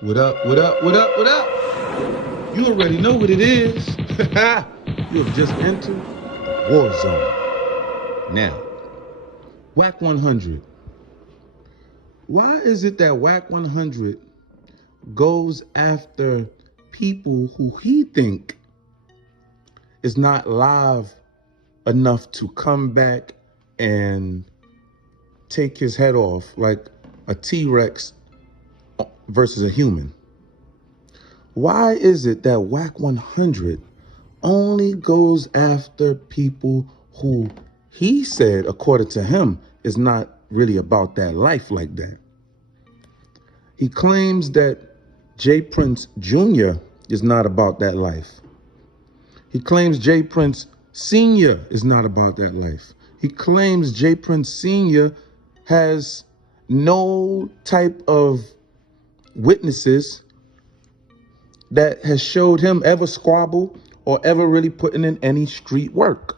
What up, what up, what up, what up? You already know what it is. You have just entered War Zone. Now, WAC 100. Why is it that WAC 100 goes after people who he think is not live enough to come back and take his head off like a T-Rex versus a human? Why is it that WAC 100 only goes after people who he said, according to him, is not really about that life like that? He claims that J. Prince Jr. is not about that life. He claims J. Prince Sr. is not about that life. He claims J. Prince Sr. has no type of witnesses that has showed him ever squabble or ever really putting in any street work.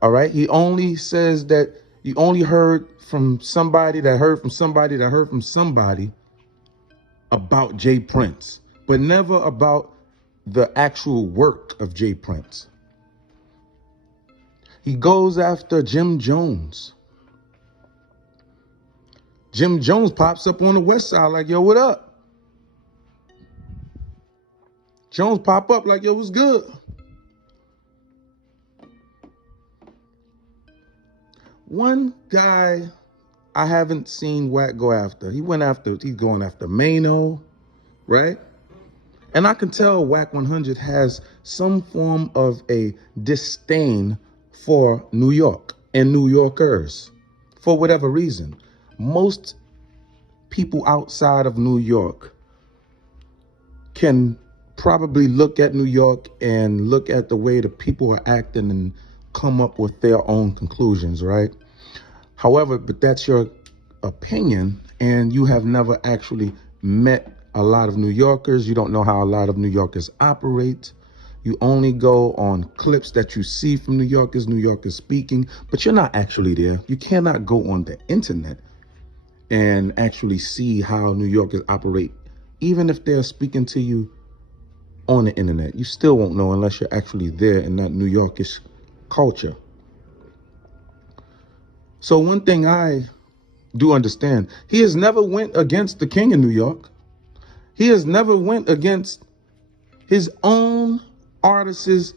All right. He only says that you only heard from somebody that heard from somebody that heard from somebody about J. Prince, but never about the actual work of J. Prince. He goes after Jim Jones. Jim Jones pops up on the west side like, yo, what up? Jones pop up like, yo, what's good? One guy I haven't seen WAC go after. He's going after Mano, right? And I can tell WAC 100 has some form of a disdain for New York and New Yorkers for whatever reason. Most people outside of New York can probably look at New York and look at the way the people are acting and come up with their own conclusions, right? However, but that's your opinion, and you have never actually met a lot of New Yorkers. You don't know how a lot of New Yorkers operate. You only go on clips that you see from New Yorkers speaking, but you're not actually there. You cannot go on the internet and actually see how New Yorkers operate. Even if they're speaking to you on the internet, you still won't know unless you're actually there in that New Yorkish culture. So one thing I do understand, he has never went against the king of New York. He has never went against his own artist's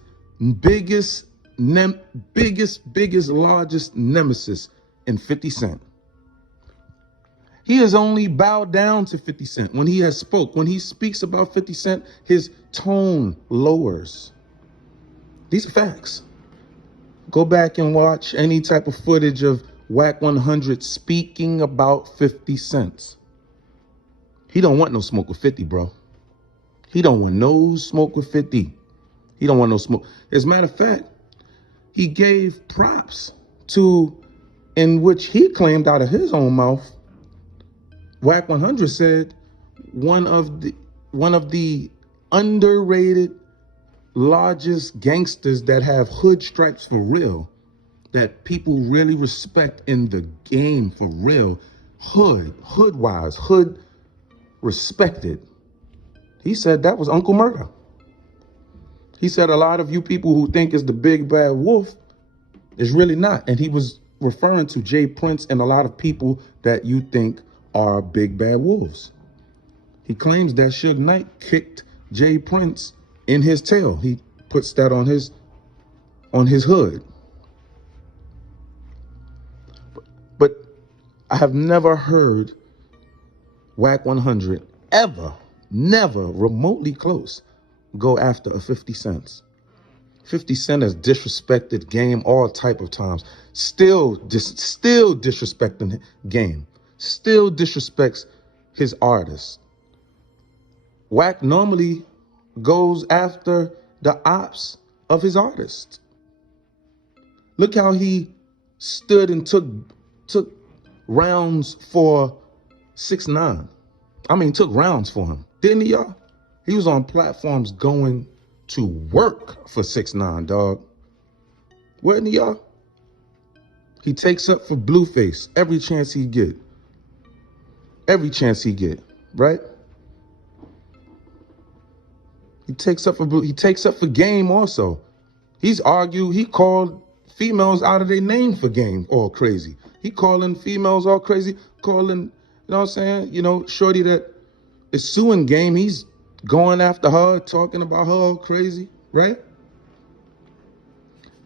biggest, largest nemesis in 50 Cent. He has only bowed down to 50 Cent when he has spoke. When he speaks about 50 Cent, his tone lowers. These are facts. Go back and watch any type of footage of WAC 100 speaking about 50 Cent. He don't want no smoke with 50, bro. He don't want no smoke with 50. He don't want no smoke. As a matter of fact, he gave props to, in which he claimed out of his own mouth, WAC 100 said one of the underrated largest gangsters that have hood stripes for real, that people really respect in the game for real, hood respected. He said that was Uncle Murder. He said a lot of you people who think is the big bad wolf is really not. And he was referring to J. Prince and a lot of people that you think are big bad wolves. He claims that Suge Knight kicked J. Prince in his tail. He puts that on his hood. But I have never heard WAC 100 ever, never remotely close, go after a 50 Cent. 50 Cent has disrespected game all type of times. Still disrespecting game. Still disrespects his artists. WAC normally goes after the ops of his artists. Look how he stood and took rounds for 6ix9ine. I mean, took rounds for him, didn't he, y'all? He was on platforms going to work for 6ix9ine, dog. Wasn't he, y'all? He takes up for Blueface every chance he get. every chance he get, right? He takes up for Game also. He's argued, he called females out of their name for Game all crazy. He calling females all crazy, calling, you know what I'm saying? You know, shorty that is suing Game, he's going after her, talking about her all crazy, right?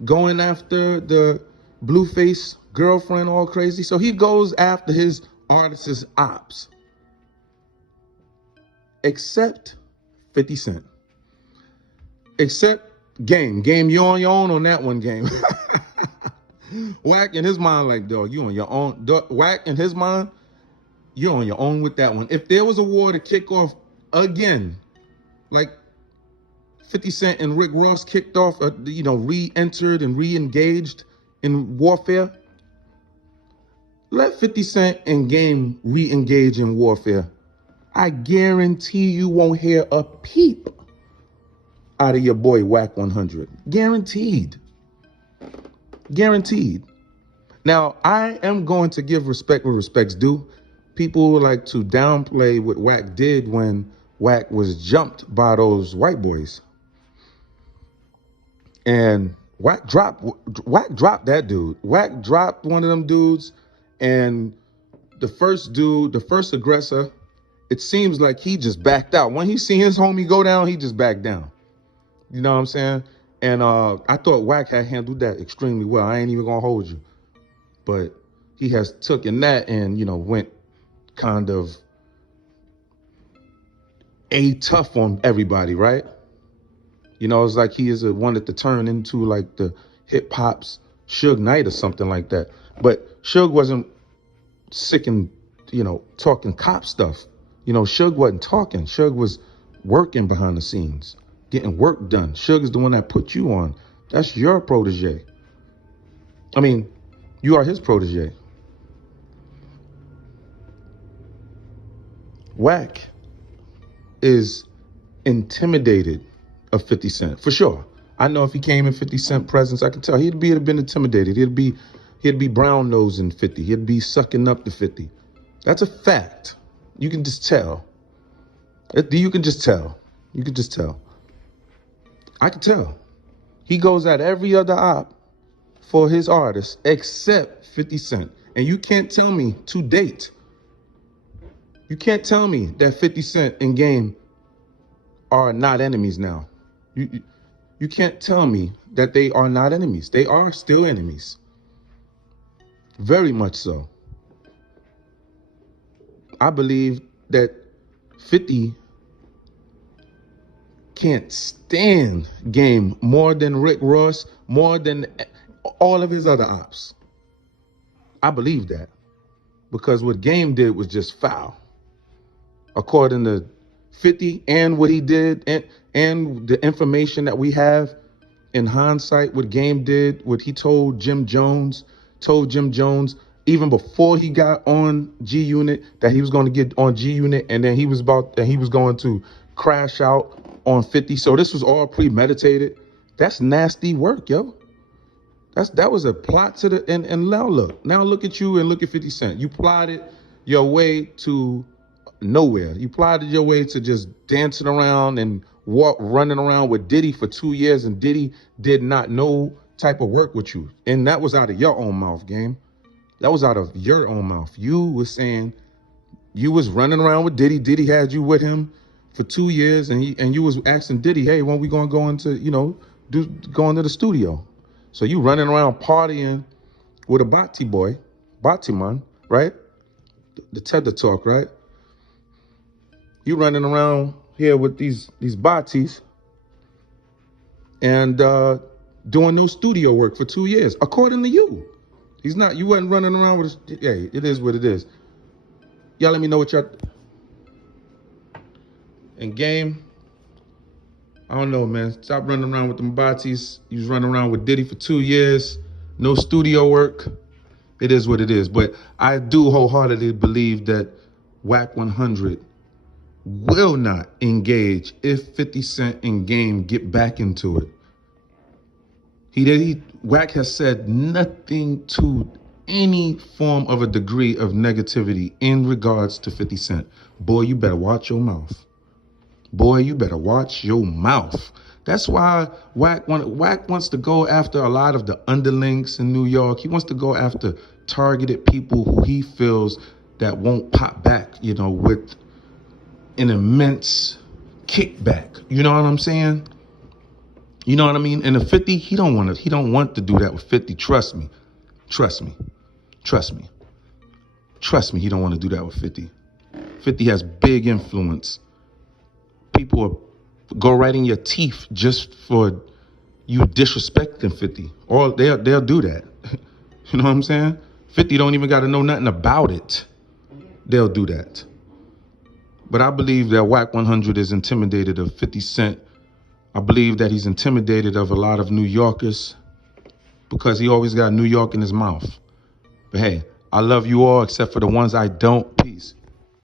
Going after the Blueface girlfriend all crazy. So he goes after his artist's ops. Except 50 Cent. Except Game. Game, you're on your own on that one, Game. Wack in his mind, like, dog, you on your own. Wack in his mind, you're on your own with that one. If there was a war to kick off again, like 50 Cent and Rick Ross kicked off, re-entered and re-engaged in warfare, let 50 Cent and Game re-engage in warfare. I guarantee you won't hear a peep out of your boy Wack 100. Guaranteed. Guaranteed. Now, I am going to give respect where respect's due. People like to downplay what Wack did when Wack was jumped by those white boys. And Wack dropped that dude. Wack dropped one of them dudes, and the first aggressor, it seems like he just backed out. When he seen his homie go down, he just backed down. You know what I'm saying? And I thought Wack had handled that extremely well. I ain't even gonna hold you. But he has taken that and, went kind of tough on everybody, right? It's like he is wanted to turn into like the hip hop's Suge Knight or something like that. But Suge wasn't sick and, talking cop stuff. Suge wasn't talking. Suge was working behind the scenes, getting work done. Suge is the one that put you on. That's your protege. I mean, you are his protege. Wack is intimidated of 50 Cent, for sure. I know if he came in 50 Cent presence, I can tell he'd have been intimidated. He'd be brown nosing 50. He'd be sucking up to 50. That's a fact. You can just tell. You can just tell. You can just tell. I can tell. He goes at every other op for his artist except 50 Cent. And you can't tell me to date. You can't tell me that 50 Cent and Game are not enemies now. You can't tell me that they are not enemies. They are still enemies. Very much so. I believe that 50 can't stand Game more than Rick Ross, more than all of his other ops. I believe that. Because what Game did was just foul. According to 50 and what he did and the information that we have in hindsight, what Game did, what he told Jim Jones, even before he got on G Unit, that he was going to get on G Unit, and then he was going to crash out on 50. So this was all premeditated. That's nasty work, yo. That was a plot to the and now look at you and look at 50 Cent. You plotted your way to nowhere. You plotted your way to just dancing around and running around with Diddy for 2 years, and Diddy did not no type of work with you. And that was out of your own mouth, Game. That was out of your own mouth. You was saying you was running around with Diddy. Diddy had you with him for 2 years, and you was asking Diddy, hey, when we gonna go into, go into the studio? So you running around partying with a Batiman, right? The Tether Talk, right? You running around here with these Batis and doing no studio work for 2 years, according to you. You wasn't running around with hey, it is what it is. Y'all let me know what y'all. And Game, I don't know, man. Stop running around with them Batis. You was running around with Diddy for 2 years, no studio work. It is what it is. But I do wholeheartedly believe that Wack 100 will not engage if 50 Cent and Game get back into it. Wack has said nothing to any form of a degree of negativity in regards to 50 Cent, boy, you better watch your mouth. Boy, you better watch your mouth. That's why Wack wants to go after a lot of the underlings in New York. He wants to go after targeted people who he feels that won't pop back, with an immense kickback. You know what I'm saying? You know what I mean? And the 50, he don't want to do that with 50. Trust me. Trust me. Trust me. Trust me, he don't want to do that with 50. 50 has big influence. People will go right in your teeth just for you disrespecting 50. Or they'll do that. You know what I'm saying? 50 don't even got to know nothing about it. They'll do that. But I believe that Wack 100 is intimidated of 50 Cent. I believe that he's intimidated of a lot of New Yorkers because he always got New York in his mouth. But hey, I love you all except for the ones I don't. Peace.